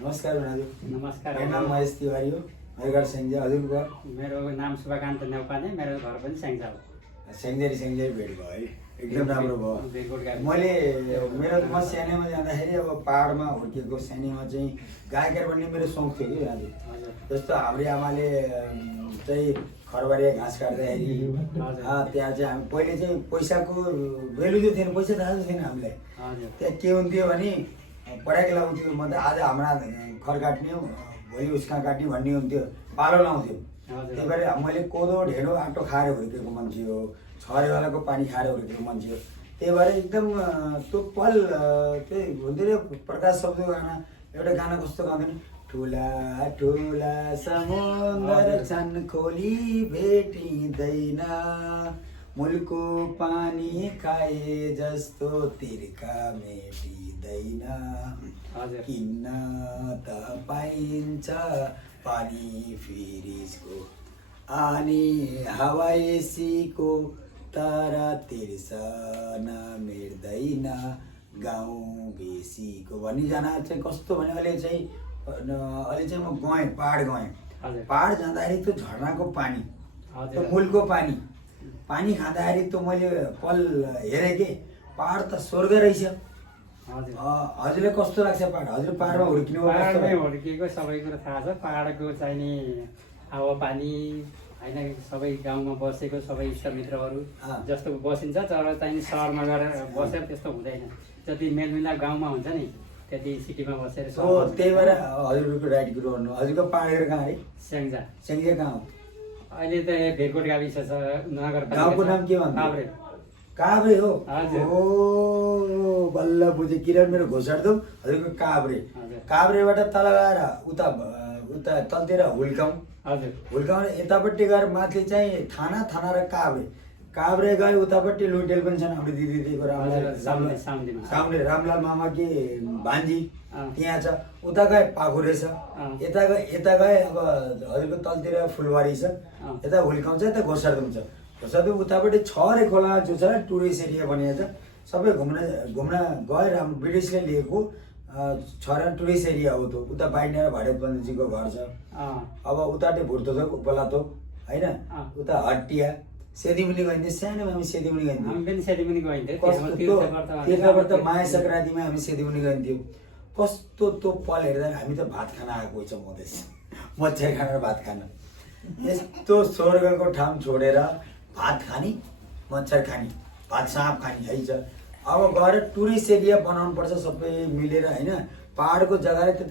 नमस्कार दाजु। नमस्कार। मेरो नाम महेश तिवारी हो। मेघार सेङ्जे। हजुरको मेरो नाम शुभकान्त नेउपाने, मेरो घर पनि स्याङ्जा हो। सेङ्जेरी भेट भयो है। एकदम राम्रो भयो। मैले म सानैमा जाँदाखेरि अब पाहाडमा हुर्केको सानैमा चाहिँ गायकर बन्ने मेरो सौक थियो कि दाजु। जस्तो हाम्रो आमाले चाहिँ खरबारिया घाँस काट्दाखेरि त्यहाँ चाहिँ हामी पहिले चाहिँ पैसाको भेल्यु चाहिँ थिएन, पैसा थाहा थिएन हामीलाई। त्यहाँ के हुन्थ्यो भने पढाइको लाउँथ्यो, म त आज हाम्रा खर काट्ने हो, भोलि उसका काट्ने भन्ने हुन्थ्यो, पालो लाउँथ्यो। त्यही भएर मैले कोदो ढेँडो आँटो खाएर हुर्केको मान्छे हो, छरेवालाको पानी खाएर हुर्केको मान्छे हो। त्यही भएर एकदम त्यो पल त्यही हुन्थ्यो नि। प्रकाश शब्दको गाना, एउटा गाना कस्तो गाउँथ्यो नि, ठुला ठुला समुद्र छन् खोली भेटिँदैन, मुलको पानी खाए जस्तो तिर्खा मेटिँदैन, किन्न त पाइन्छ पानी फ्रिजको अनि हावा एसीको, तर तिर्सन मेट्दैन गाउँ बेसीको भन्ने गाना चाहिँ कस्तो भने अहिले चाहिँ म गएँ, पाहाड गएँ। पाहाड जाँदाखेरि त्यो झरनाको पानी, त्यो मूलको पानी खाँदाखेरि त मैले पल हेरेँ कि पाहाड त स्वर्ग रहेछ। हजुरलाई कस्तो लाग्छ पाहाड? हजुर पाहाडमा हुर्किनु? पाहाडमै हुर्किएको, सबै कुरो थाहा छ। पाहाडको चाहिने हावापानी होइन, सबै गाउँमा बसेको सबै इष्टमित्रहरू जस्तो बसिन्छ, तर चाहिँ सहरमा गएर बसेर त्यस्तो हुँदैन। जति मेलमिलाप गाउँमा हुन्छ नि त्यति सिटीमा बसेर। त्यही भएर हजुरको राइट कुरो गर्नु। हजुरको पाहाड कहाँ अरे? स्याङ्जा। स्याङ्जा कहाँ हो? अहिले त भेरकोट गाविस छ, नगरपालिका। गाउँको नाम के भन्छ? काभ्रे। काभ्रे हो? हजुर। ओ बल्ल बुझेँ। किरण मेरो घोषार्दो हजुरको काभ्रे। काभ्रेबाट तल गएर उता तलतिर हुल्काउँ। हजुर। हुल्काउँ यतापट्टि गएर माथि चाहिँ थाना र काभ्रे गए उतापट्टि लुटेल पनि छन्। हाम्रो दिदीको सामने रामलाल मामा कि भान्जी त्यहाँ छ। उता गए पाखुरे छ। यता गए अब हजुरको तलतिर फुलबारी छ। यता हुल्काउँ छ, यता घोषार्दो छ। घोषार्दो उतापट्टि छरे खोला जो छ टुरिस्ट एरिया बनिएको छ। सबै घुम्न गए। राम्रो ब्रिटिसले लिएको छरा टुरिस्ट एरिया हो। त्यो उता बाइनेर भाडे बन्जीको घर छ। अब उताटे भुर्तोक उपलातोक होइन, उता हट्टिया सेतीमुनि गइन्थ्यो। सानोमा हामी सेतीमुनि गइन्थ्यो। तीर्थव्रत माया सङ्क्रान्तिमा हामी सेतीमुनि गइन्थ्यो। कस्तो त्यो पल हेर्दा हामी त भात खान आएको छ मधेस, मच्छर खान र भात खान। यस्तो स्वर्गको ठाउँ छोडेर भात खाने, मच्छर खाने, भात साँप खाने है छ। अब गएर टुरिस्ट एरिया बनाउनु पर्छ सबै मिलेर होइन। पाहाडको जग्गाले त